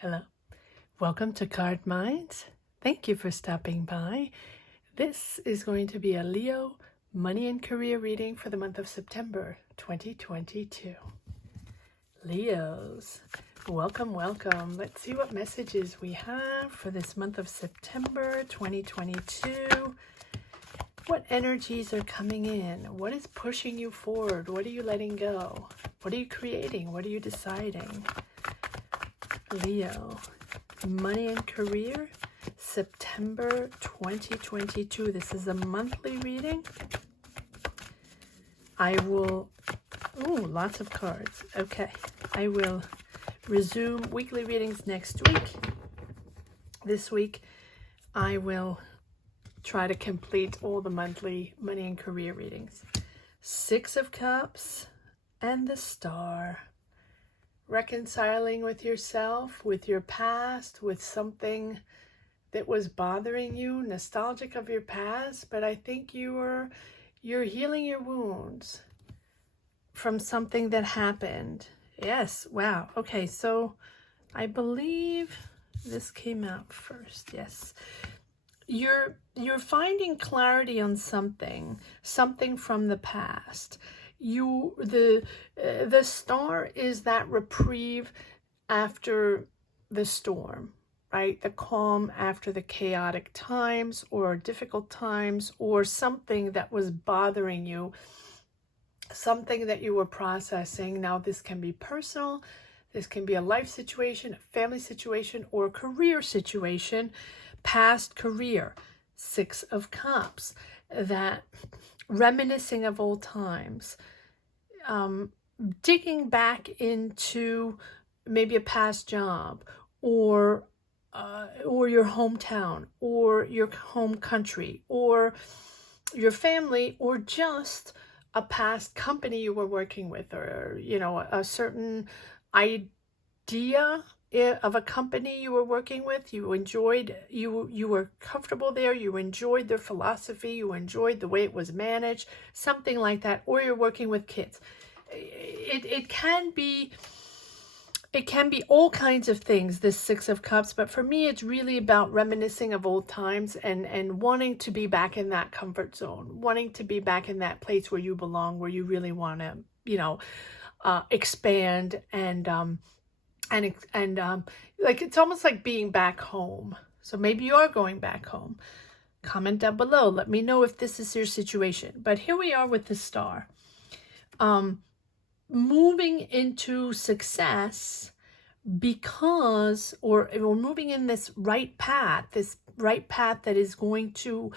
Hello, welcome to Card Minds. Thank you for stopping by. This is going to be a Leo money and career reading for the month of September 2022. Leos, welcome. Let's see what messages we have for this month of September 2022. What energies are coming in? What is pushing you forward? What are you letting go? What are you creating? What are you deciding? Leo, money and career, September 2022. This is a monthly reading. I will, lots of cards. Okay, I will resume weekly readings next week. This week, I will try to complete all the monthly money and career readings. Six of Cups and the Star. Reconciling with yourself, with your past, with something that was bothering you, nostalgic of your past, but I think you're healing your wounds from something that happened. Yes, wow. Okay, so I believe this came out first. Yes. You're finding clarity on something from the past. The Star is that reprieve after the storm, right? The calm after the chaotic times or difficult times, or something that was bothering you, something that you were processing. Now this can be personal, this can be a life situation, a family situation, or a career situation, past career. Six of Cups, that reminiscing of old times, digging back into maybe a past job, or your hometown, or your home country, or your family, or just a past company you were working with, or a certain idea of a company you were working with. You enjoyed, you were comfortable there, you enjoyed their philosophy, you enjoyed the way it was managed, something like that. Or you're working with kids. It can be all kinds of things, this Six of Cups, but for me it's really about reminiscing of old times and wanting to be back in that comfort zone, wanting to be back in that place where you belong, where you really want to expand and like it's almost like being back home. So maybe you are going back home. Comment down below, let me know if this is your situation. But here we are with the Star, moving into success, because or moving in this right path that is going to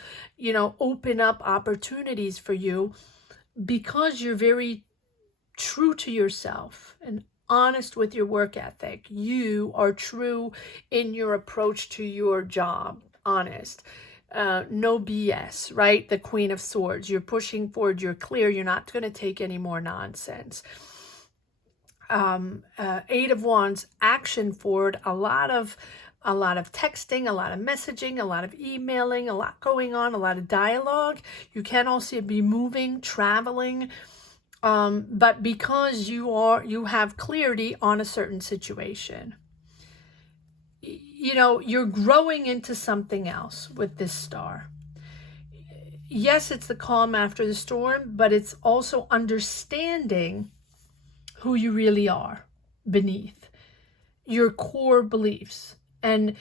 open up opportunities for you, because you're very true to yourself and honest with your work ethic. You are true in your approach to your job, honest, no BS, right? The Queen of Swords, you're pushing forward, you're clear, you're not going to take any more nonsense. Eight of Wands, action forward, a lot of texting, a lot of messaging, a lot of emailing, a lot going on, a lot of dialogue. You can also be moving, traveling, but because you have clarity on a certain situation, you're growing into something else with this Star. Yes, it's the calm after the storm, but it's also understanding who you really are beneath your core beliefs, and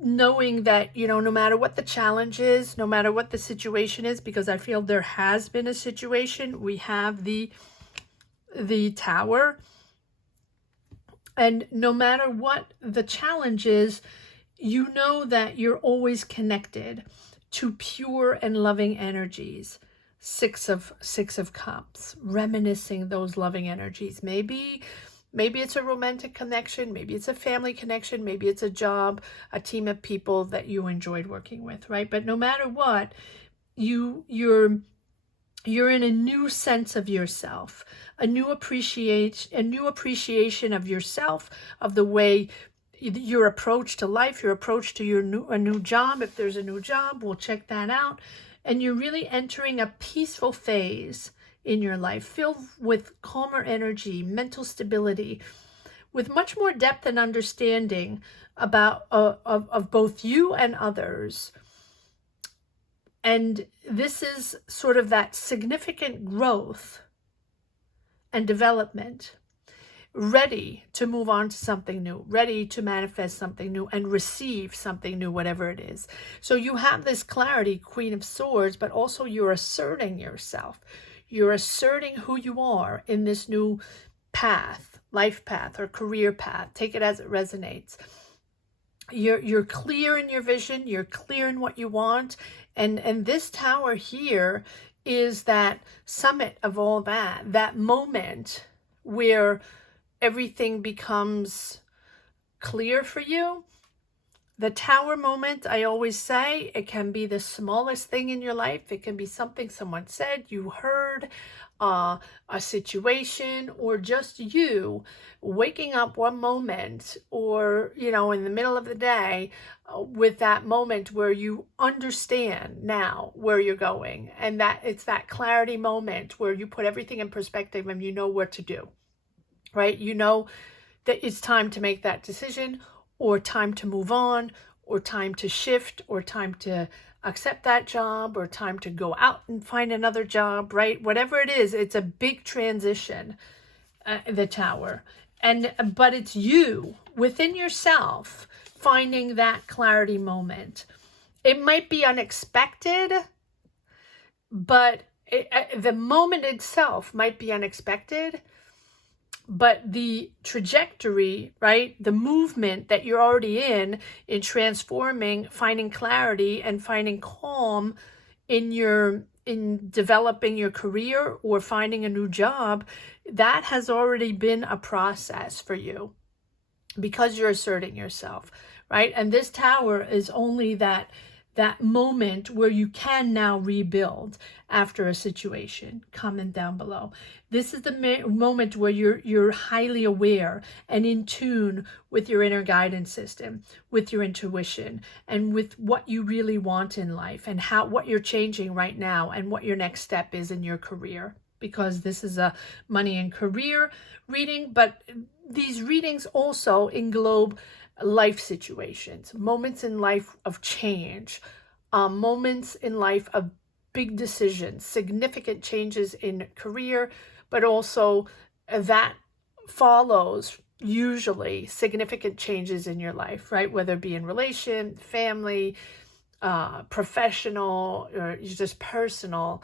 knowing that, no matter what the challenge is, no matter what the situation is, because I feel there has been a situation. We have the Tower, and no matter what the challenge is, you know that you're always connected to pure and loving energies. Six of Cups, reminiscing those loving energies. Maybe it's a romantic connection, maybe it's a family connection, maybe it's a job, a team of people that you enjoyed working with, right? But no matter what, you're in a new sense of yourself, a new appreciation of yourself, of the way your approach to life, your approach to a new job. If there's a new job, we'll check that out. And you're really entering a peaceful phase in your life, filled with calmer energy, mental stability, with much more depth and understanding about of both you and others. And this is sort of that significant growth and development, ready to move on to something new, ready to manifest something new and receive something new, whatever it is. So you have this clarity, Queen of Swords, but also you're asserting yourself. You're asserting who you are in this new path, life path or career path. Take it as it resonates. You're clear in your vision. You're clear in what you want. And this tower here is that summit of all that, that moment where everything becomes clear for you. The tower moment, I always say, it can be the smallest thing in your life. It can be something someone said, you heard, a situation, or just you waking up one moment, or, you know, in the middle of the day, with that moment where you understand now where you're going. And that it's that clarity moment where you put everything in perspective and you know what to do, right? You know that it's time to make that decision, or time to move on, or time to shift, or time to accept that job, or time to go out and find another job, right? Whatever it is, it's a big transition, the tower. But it's you within yourself finding that clarity moment. It might be unexpected, but the moment itself might be unexpected. But the trajectory, right, the movement that you're already in transforming, finding clarity and finding calm in developing your career or finding a new job, that has already been a process for you because you're asserting yourself, right? And this tower is only that moment where you can now rebuild after a situation. Comment down below. This is the moment where you're highly aware and in tune with your inner guidance system, with your intuition, and with what you really want in life, and what you're changing right now, and what your next step is in your career. Because this is a money and career reading, but these readings also englobe life situations, moments in life of change, moments in life of big decisions, significant changes in career, but also that follows usually significant changes in your life, right? Whether it be in relation, family, professional, or just personal,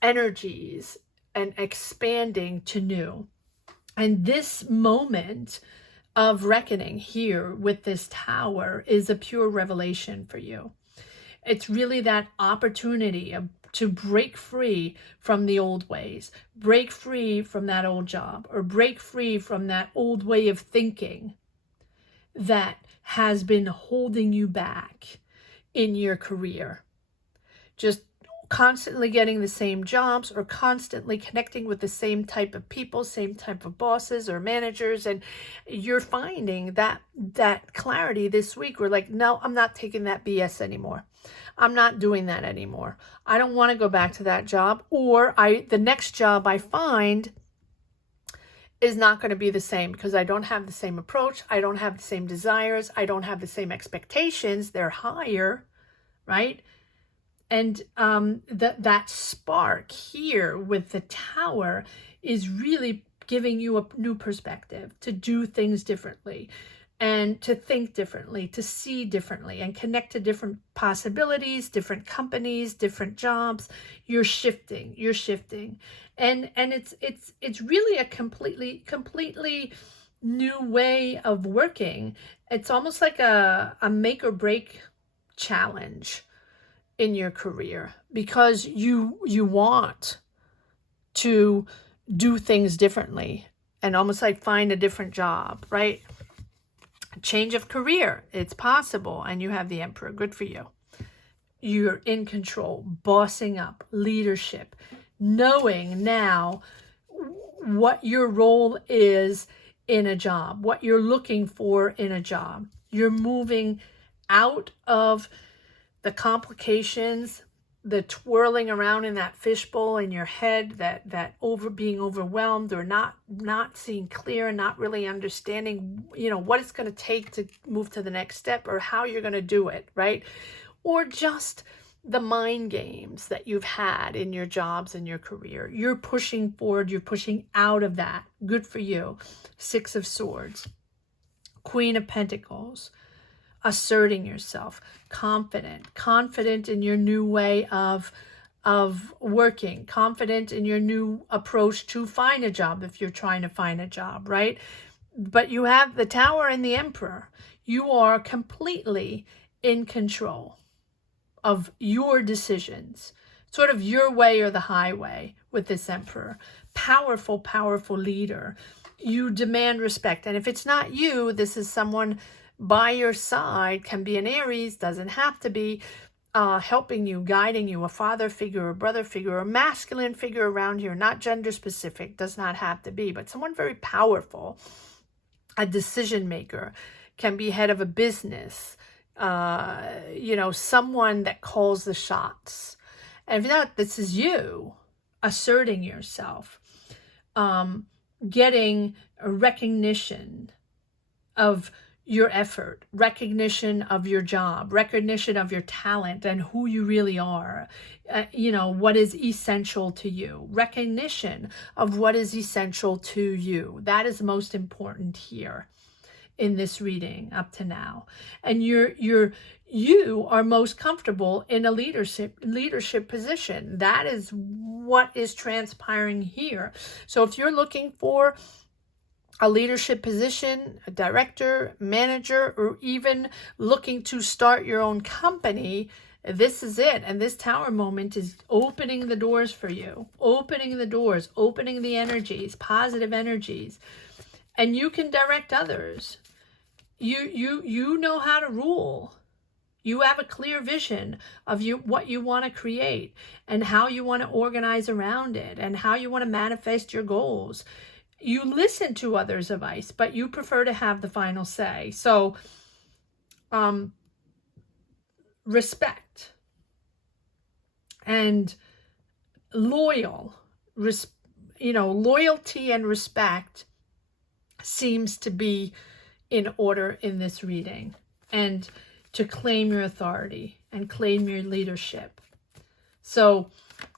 energies, and expanding to new. And this moment of reckoning here with this tower is a pure revelation for you. It's really that opportunity to break free from the old ways, break free from that old job, or break free from that old way of thinking that has been holding you back in your career. Just constantly getting the same jobs, or constantly connecting with the same type of people, same type of bosses or managers, and you're finding that clarity this week. We're like, no, I'm not taking that BS anymore. I'm not doing that anymore. I don't want to go back to that job, or the next job I find is not going to be the same, because I don't have the same approach. I don't have the same desires. I don't have the same expectations. They're higher, right? And that spark here with the tower is really giving you a new perspective to do things differently, and to think differently, to see differently, and connect to different possibilities, different companies, different jobs. You're shifting, and it's really a completely new way of working. It's almost like a make or break challenge in your career, because you want to do things differently, and almost like find a different job, right? Change of career, it's possible, and you have the Emperor. Good for you. You're in control, bossing up, leadership, knowing now what your role is in a job, what you're looking for in a job. You're moving out of the complications the twirling around in that fishbowl in your head, that being overwhelmed, or not seeing clear and not really understanding, what it's going to take to move to the next step, or how you're going to do it, right? Or just the mind games that you've had in your jobs and your career. You're pushing forward, you're pushing out of that. Good for you. Six of Swords, Queen of Pentacles, asserting yourself, confident in your new way of working, confident in your new approach to find a job if you're trying to find a job, right? But you have the Tower and the Emperor. You are completely in control of your decisions, sort of your way or the highway with this Emperor. Powerful leader. You demand respect. And if it's not you, this is someone by your side, can be an Aries, doesn't have to be, helping you, guiding you, a father figure, a brother figure, a masculine figure around here, not gender specific, does not have to be, but someone very powerful, a decision maker, can be head of a business, someone that calls the shots. And if not, this is you asserting yourself, getting a recognition of your effort, recognition of your job, recognition of your talent and who you really are, what is essential to you, recognition of what is essential to you. That is most important here in this reading up to now. And you are most comfortable in a leadership position. That is what is transpiring here. So if you're looking for a leadership position, a director, manager, or even looking to start your own company, this is it. And this Tower moment is opening the doors for you, opening the doors, opening the energies, positive energies. And you can direct others. You know how to rule. You have a clear vision of what you want to create and how you want to organize around it and how you want to manifest your goals. You listen to others' advice, but you prefer to have the final say. So, respect and loyalty and respect seems to be in order in this reading, and to claim your authority and claim your leadership. So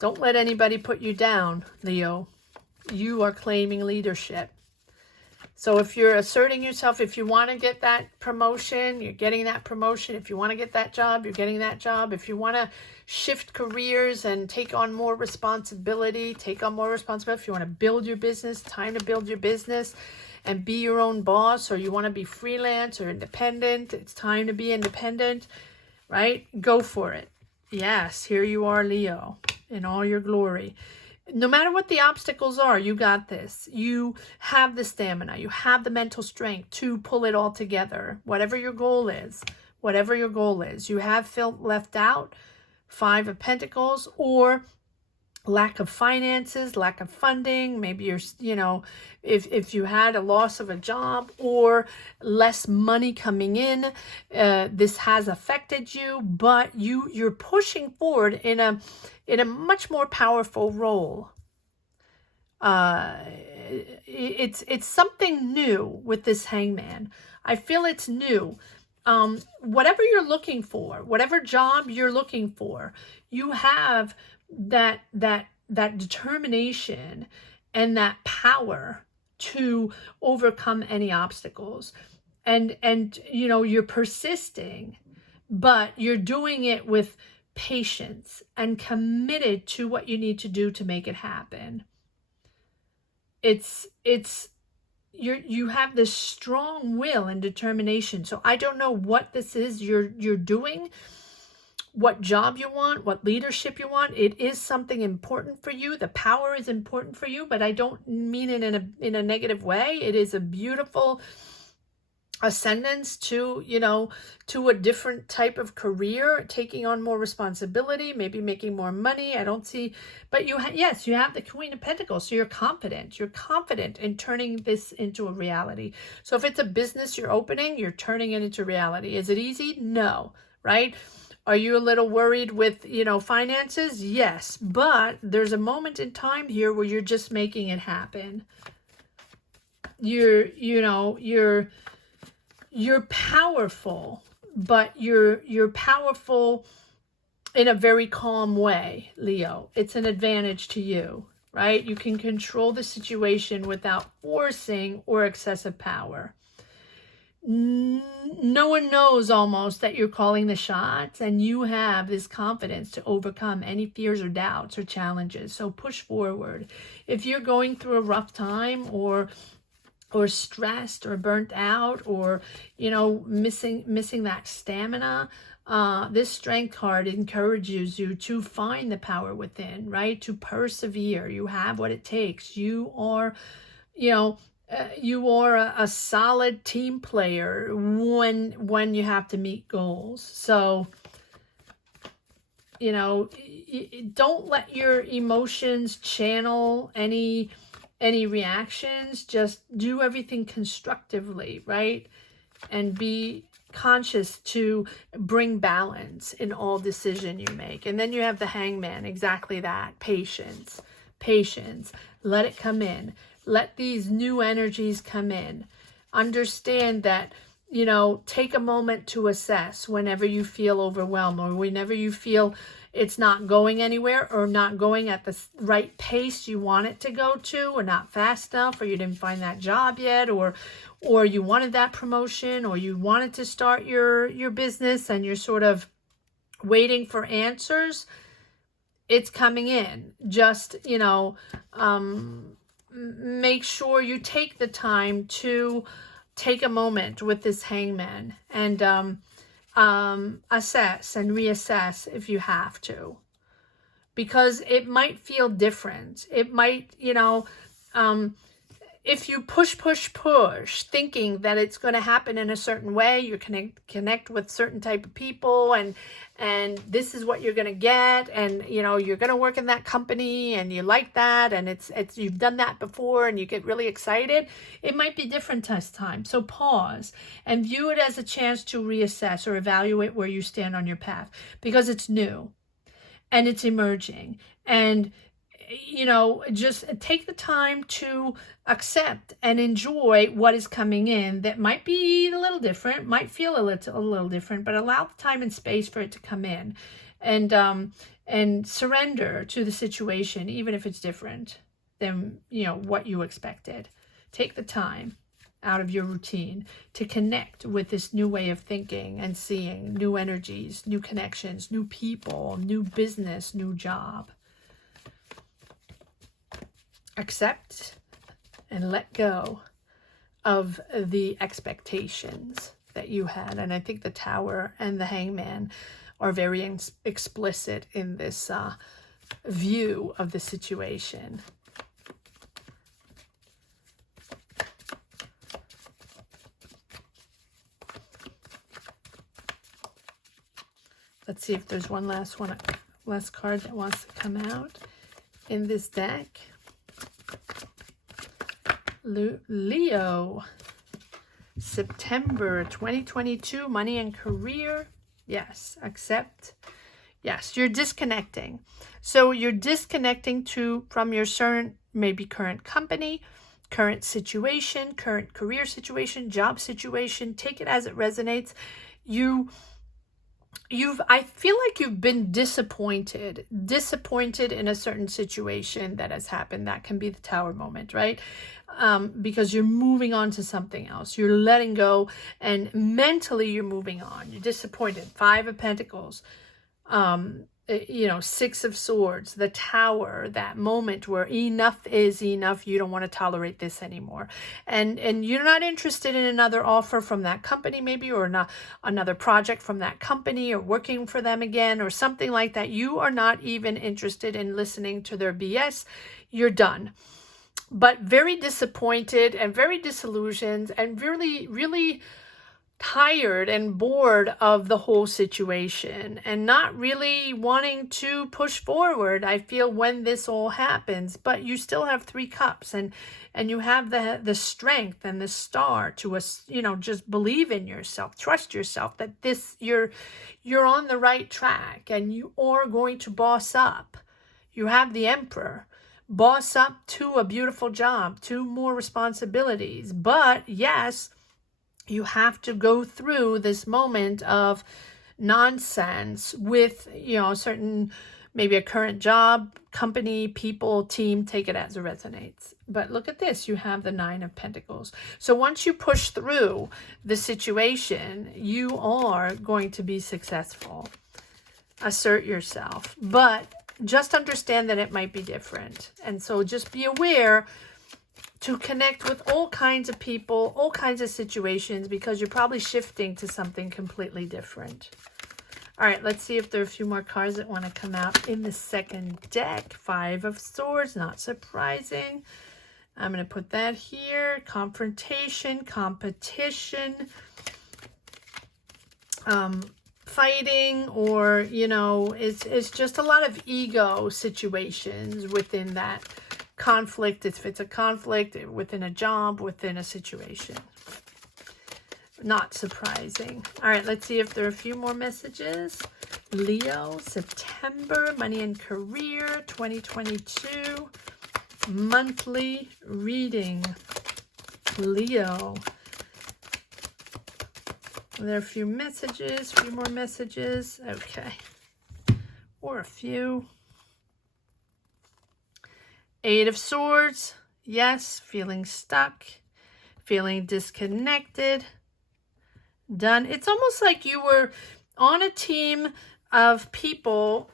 don't let anybody put you down, Leo. You are claiming leadership. So if you're asserting yourself, if you want to get that promotion, you're getting that promotion. If you want to get that job, you're getting that job. If you want to shift careers and take on more responsibility, take on more responsibility. If you want to build your business, time to build your business and be your own boss, or you want to be freelance or independent, it's time to be independent, right? Go for it. Yes, here you are, Leo, in all your glory. No matter what the obstacles are, you got this. You have the stamina. You have the mental strength to pull it all together. Whatever your goal is, you have felt left out, 5 of Pentacles, or lack of finances, lack of funding. Maybe you're, if you had a loss of a job or less money coming in, this has affected you, but you're pushing forward in a much more powerful role. It's something new with this Hangman. I feel it's new. Whatever you're looking for, whatever job you're looking for, you have that determination and that power to overcome any obstacles. And you're persisting, but you're doing it with patience and committed to what you need to do to make it happen. You have this strong will and determination. So I don't know what this is you're doing, what job you want, what leadership you want. It is something important for you. The power is important for you, but I don't mean it in a negative way. It is a beautiful ascendance to a different type of career, taking on more responsibility, maybe making more money. I don't see, but you have the Queen of Pentacles, so you're confident in turning this into a reality. So if it's a business you're opening, you're turning it into reality. Is it easy? No, right? Are you a little worried with, finances? Yes, but there's a moment in time here where you're just making it happen. You're powerful, but you're powerful in a very calm way, Leo. It's an advantage to you, right? You can control the situation without forcing or excessive power. No one knows almost that you're calling the shots, and you have this confidence to overcome any fears or doubts or challenges. So push forward. If you're going through a rough time or stressed or burnt out or, missing that stamina, this strength card encourages you to find the power within, right? To persevere. You have what it takes. You are, you are a solid team player when you have to meet goals. So, don't let your emotions channel any reactions. Just do everything constructively, right? And be conscious to bring balance in all decision you make. And then you have the Hangman, exactly that. Patience. Let it come in. Let these new energies come in. Understand that, take a moment to assess whenever you feel overwhelmed or whenever you feel it's not going anywhere or not going at the right pace you want it to go to, or not fast enough, or you didn't find that job yet, or you wanted that promotion, or you wanted to start your business and you're sort of waiting for answers. It's coming in. Just, make sure you take the time to take a moment with this Hangman and assess and reassess if you have to, because it might feel different. It might, if you push, thinking that it's going to happen in a certain way, you connect with certain type of people, and this is what you're going to get, and you're going to work in that company, and you like that, and it's you've done that before, and you get really excited. It might be different this time. So pause and view it as a chance to reassess or evaluate where you stand on your path, because it's new and it's emerging, and just take the time to accept and enjoy what is coming in that might be a little different, might feel a little different, but allow the time and space for it to come in, and surrender to the situation, even if it's different than, what you expected. Take the time out of your routine to connect with this new way of thinking and seeing new energies, new connections, new people, new business, new job. Accept and let go of the expectations that you had. And I think the Tower and the Hangman are very explicit in this view of the situation. Let's see if there's one last card that wants to come out in this deck. Leo, September 2022, money and career. Yes, accept. Yes, you're disconnecting. So you're disconnecting from your maybe current company, current situation, current career situation, job situation. Take it as it resonates. I feel like you've been disappointed in a certain situation that has happened. That can be the Tower moment, right? Because you're moving on to something else. You're letting go, and mentally you're moving on. You're disappointed. 5 of Pentacles, 6 of Swords, the Tower, that moment where enough is enough. You don't want to tolerate this anymore. And you're not interested in another offer from that company maybe, or not another project from that company, or working for them again, or something like that. You are not even interested in listening to their BS. You're done. But very disappointed and very disillusioned and really, really tired and bored of the whole situation and not really wanting to push forward, I feel, when this all happens. But you still have 3 cups, and you have the strength and the star to, just believe in yourself, trust yourself that you're on the right track, and you are going to boss up. You have the Emperor. Boss up to a beautiful job, to more responsibilities. But yes, you have to go through this moment of nonsense with, certain, maybe a current job, company, people, team, take it as it resonates. But look at this, you have the 9 of Pentacles. So once you push through the situation, you are going to be successful. Assert yourself, but just understand that it might be different. And so just be aware to connect with all kinds of people, all kinds of situations, because you're probably shifting to something completely different. All right, let's see if there are a few more cards that want to come out in the second deck. 5 of Swords, not surprising. I'm going to put that here. Confrontation, competition, fighting, or, it's just a lot of ego situations within that conflict. If it's a conflict within a job, within a situation. Not surprising. All right, let's see if there are a few more messages. Leo, September, money and career, 2022. Monthly reading. Leo. Are there a few messages? A few more messages? Okay. Or a few. 8 of Swords. Yes, feeling stuck. Feeling disconnected. Done. It's almost like you were on a team of people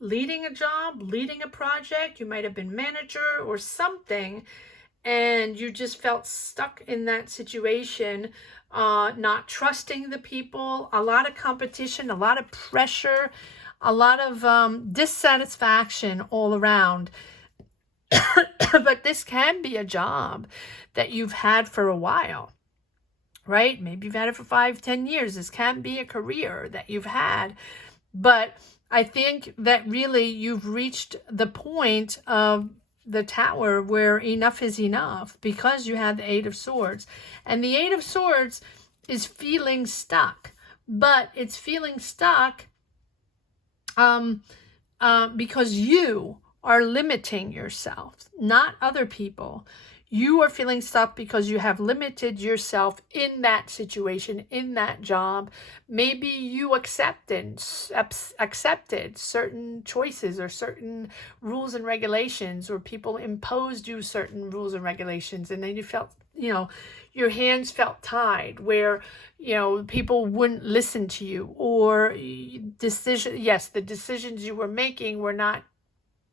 leading a job, leading a project. You might have been manager or something, and you just felt stuck in that situation, not trusting the people, a lot of competition, a lot of pressure, a lot of dissatisfaction all around. But this can be a job that you've had for a while, right? Maybe you've had it for 5-10 years. This can be a career that you've had. But I think that really you've reached the point of the Tower where enough is enough, because you had the 8 of Swords. And the 8 of Swords is feeling stuck. But it's feeling stuck because you are limiting yourself, not other people. You are feeling stuck because you have limited yourself in that situation, in that job. Maybe you accepted certain choices or certain rules and regulations, or people imposed you certain rules and regulations, and then you felt, your hands felt tied, where, people wouldn't listen to you, or the decisions you were making were not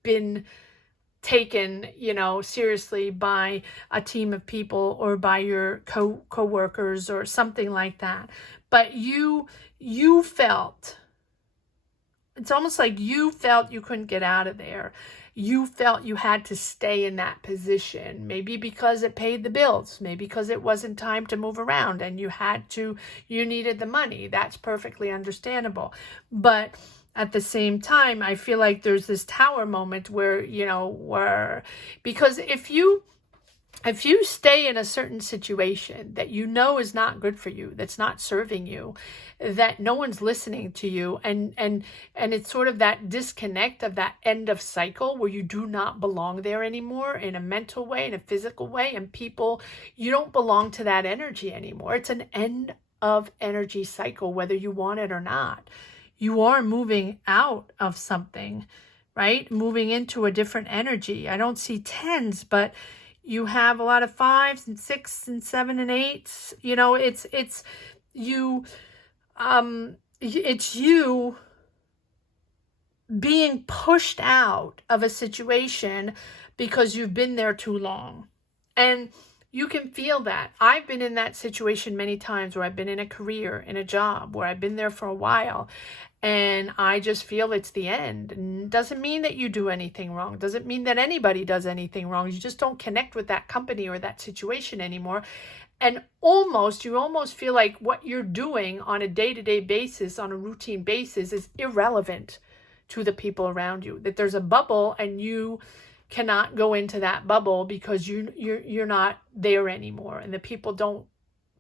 been taken, seriously by a team of people or by your co-workers or something like that. But you felt, it's almost like you felt you couldn't get out of there. You felt you had to stay in that position, maybe because it paid the bills, maybe because it wasn't time to move around and you needed the money. That's perfectly understandable. But at the same time, I feel like there's this Tower moment where, because if you stay in a certain situation that is not good for you, that's not serving you, that no one's listening to you, and it's sort of that disconnect of that end of cycle where you do not belong there anymore, in a mental way, in a physical way, and you don't belong to that energy anymore. It's an end of energy cycle, whether you want it or not. You are moving out of something, right? Moving into a different energy. I don't see 10s, but you have a lot of 5s and 6s and 7 and 8s. It's you being pushed out of a situation because you've been there too long. And you can feel that. I've been in that situation many times, where I've been in a career, in a job, where I've been there for a while. And I just feel it's the end. And doesn't mean that you do anything wrong. Doesn't mean that anybody does anything wrong. You just don't connect with that company or that situation anymore. And you almost feel like what you're doing on a day-to-day basis, on a routine basis, is irrelevant to the people around you. That there's a bubble and you cannot go into that bubble because you're not there anymore. And the people don't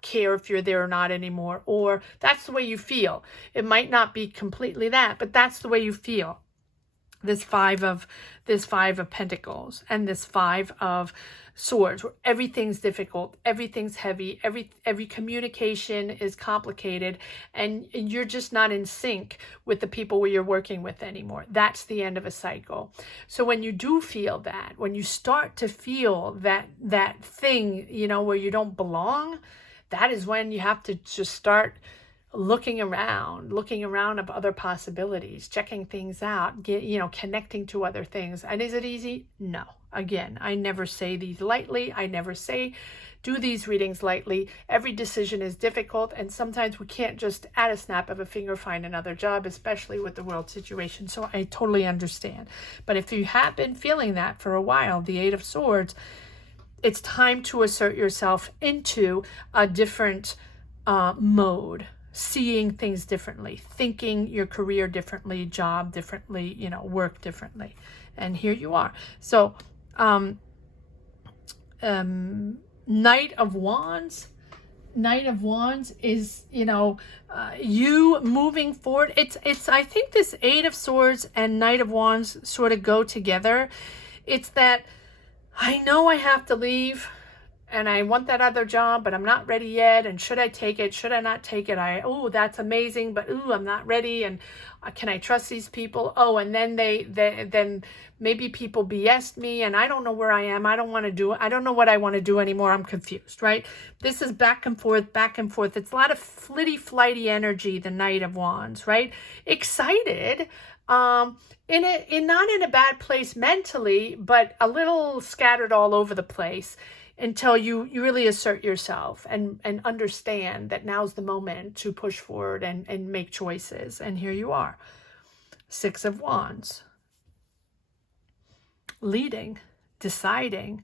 care if you're there or not anymore. Or that's the way you feel. It might not be completely that, but that's the way you feel. This five of Pentacles and this Five of Swords, where everything's difficult, everything's heavy, every communication is complicated, and you're just not in sync with the people you're working with anymore. That's the end of a cycle. So when you do feel that, when you start to feel that thing, where you don't belong, that is when you have to just start looking around of other possibilities, checking things out, connecting to other things. And is it easy? No. Again, I never say these lightly. I never say do these readings lightly. Every decision is difficult, and sometimes we can't just at a snap of a finger find another job, especially with the world situation. So I totally understand. But if you have been feeling that for a while, the Eight of Swords, it's time to assert yourself into a different mode. Seeing things differently, thinking your career differently, job differently, work differently. And here you are. So, Knight of Wands. Knight of Wands is, you moving forward. It's, I think this Eight of Swords and Knight of Wands sort of go together. It's that I know I have to leave, and I want that other job, but I'm not ready yet. And should I take it? Should I not take it? Oh, that's amazing, but I'm not ready. And can I trust these people? Oh, and then then maybe people BS'd me, and I don't know where I am. I don't know what I want to do anymore. I'm confused, right? This is back and forth, back and forth. It's a lot of flitty, flighty energy, the Knight of Wands, right? Excited, not in a bad place mentally, but a little scattered all over the place, until you really assert yourself and understand that now's the moment to push forward and make choices. And here you are. Six of Wands. Leading, deciding,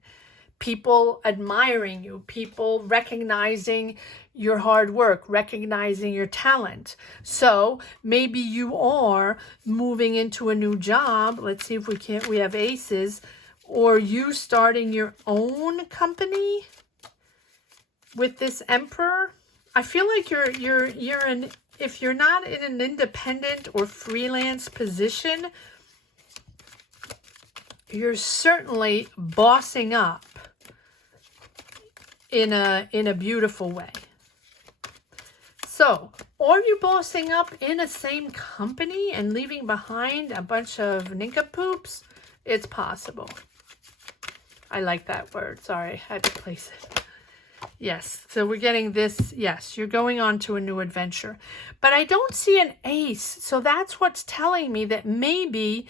people admiring you, people recognizing your hard work, recognizing your talent. So maybe you are moving into a new job. Let's see if we have aces. Or you starting your own company with this Emperor. I feel like you're in, if you're not in an independent or freelance position, you're certainly bossing up in a beautiful way. So, are you bossing up in a same company and leaving behind a bunch of nincompoops? It's possible. I like that word. Sorry, I had to place it. Yes, so we're getting this. Yes, you're going on to a new adventure. But I don't see an ace. So that's what's telling me that maybe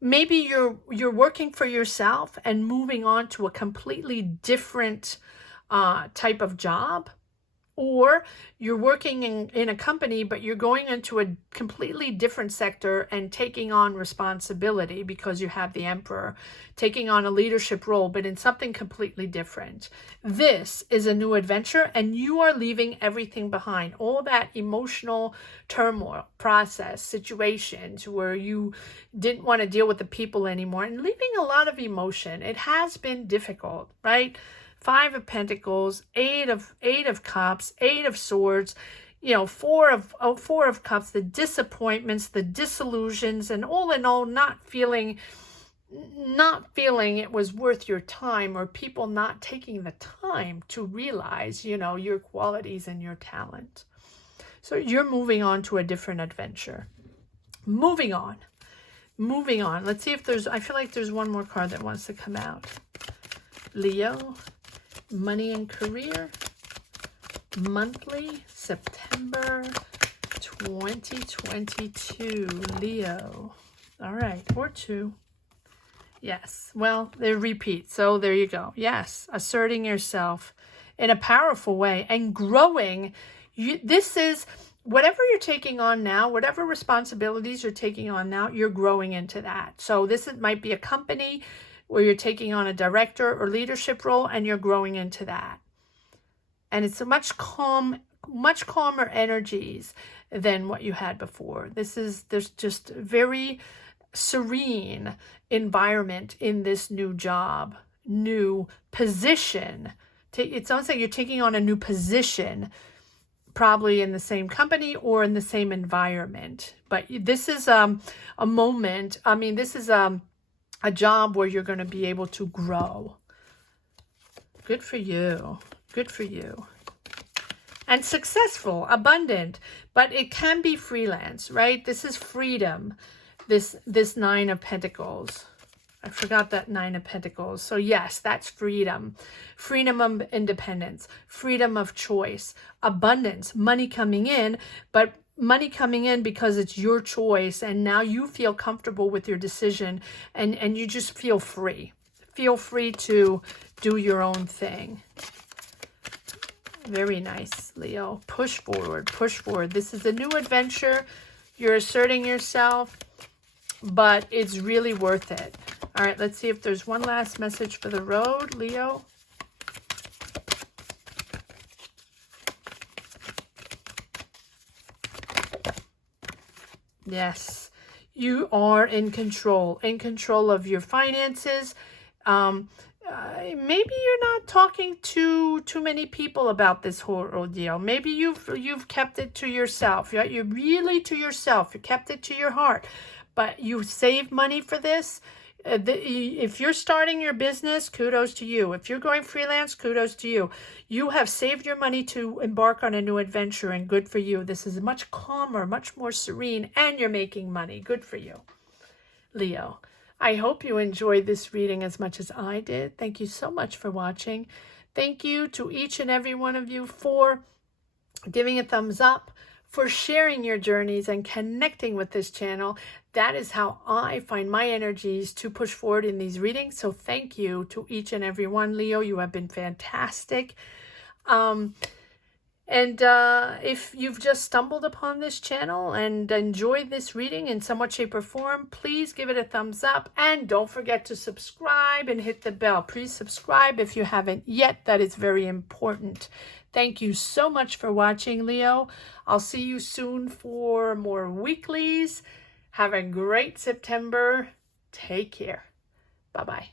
you're working for yourself and moving on to a completely different type of job. Or you're working in a company, but you're going into a completely different sector and taking on responsibility because you have the Emperor, taking on a leadership role, but in something completely different. This is a new adventure, and you are leaving everything behind. All that emotional turmoil, process, situations where you didn't want to deal with the people anymore, and leaving a lot of emotion. It has been difficult, right? Five of Pentacles, Eight of Cups, Eight of Swords, Four of Cups, the disappointments, the disillusions, and all in all, not feeling it was worth your time, or people not taking the time to realize, your qualities and your talent. So you're moving on to a different adventure. Moving on. Let's see if I feel like there's one more card that wants to come out. Leo. Money and career, monthly, September 2022, Leo. All right, or two. Yes, well, they repeat, so there you go. Yes, asserting yourself in a powerful way and growing. This is whatever you're taking on now, whatever responsibilities you're taking on now, you're growing into that. So might be a company where you're taking on a director or leadership role and you're growing into that. And it's a much calmer energies than what you had before. There's just very serene environment in this new job, new position. It's almost like you're taking on a new position, probably in the same company or in the same environment. But this is a moment, I mean, this is a job where you're going to be able to grow. Good for you. Good for you. And successful, abundant, but it can be freelance, right? This is freedom, this Nine of Pentacles. I forgot that Nine of Pentacles. So yes, that's freedom. Freedom of independence, freedom of choice, abundance, money coming in, but money coming in because it's your choice and now you feel comfortable with your decision and you just feel free. Feel free to do your own thing. Very nice, Leo. Push forward, push forward. This is a new adventure. You're asserting yourself, but it's really worth it. All right, let's see if there's one last message for the road, Leo. Yes, you are in control of your finances. Maybe you're not talking to too many people about this whole ordeal. Maybe you've kept it to yourself. You're really to yourself. You kept it to your heart, but you saved money for this. If you're starting your business, kudos to you. If you're going freelance, kudos to you. You have saved your money to embark on a new adventure, and good for you. This is much calmer, much more serene, and you're making money. Good for you, Leo. I hope you enjoyed this reading as much as I did. Thank you so much for watching. Thank you to each and every one of you for giving a thumbs up, for sharing your journeys and connecting with this channel. That is how I find my energies to push forward in these readings. So thank you to each and every one. Leo, you have been fantastic. If you've just stumbled upon this channel and enjoyed this reading in somewhat shape or form, please give it a thumbs up and don't forget to subscribe and hit the bell. Please subscribe if you haven't yet. That is very important. Thank you so much for watching, Leo. I'll see you soon for more weeklies. Have a great September. Take care. Bye-bye.